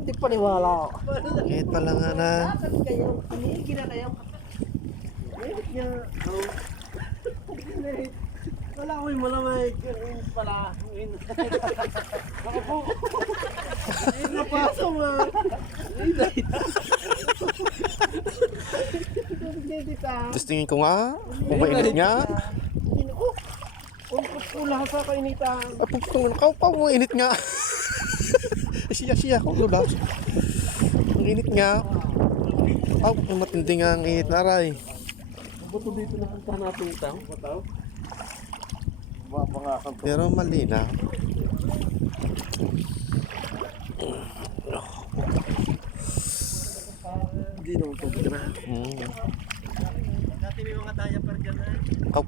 Hindi paniwala. Ngit pala nga na. Bakit kayo? Hinihigi na kayo. Ngit niya. Wala ko yung malamay. Ngit pala. Baka po. Ngit na paso nga. Tapos tingin ko nga, kung mainit nga. Umpos ko lahat sa kainitan. Ay, pagkutong kaupaw mo, init nga. Siya, kung lula. Ang init nga. Aw, ang matindi nga ang init na aray. Buto dito na punta natin ito. Bataw? Pero malina. Hindi naman tubig na. Dati may mga taya pa rin na. Aw.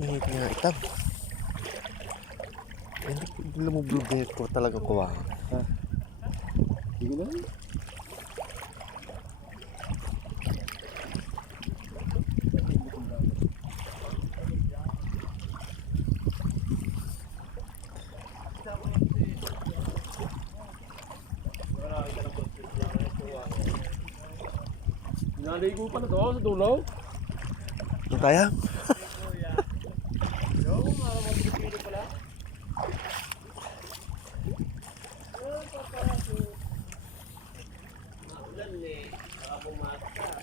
Init nga ito. Hindi lumublog na ito talaga kuha. Sige na. Naligo pa na to sa dulo. Ano kaya? Maulan eh, baka bumasa.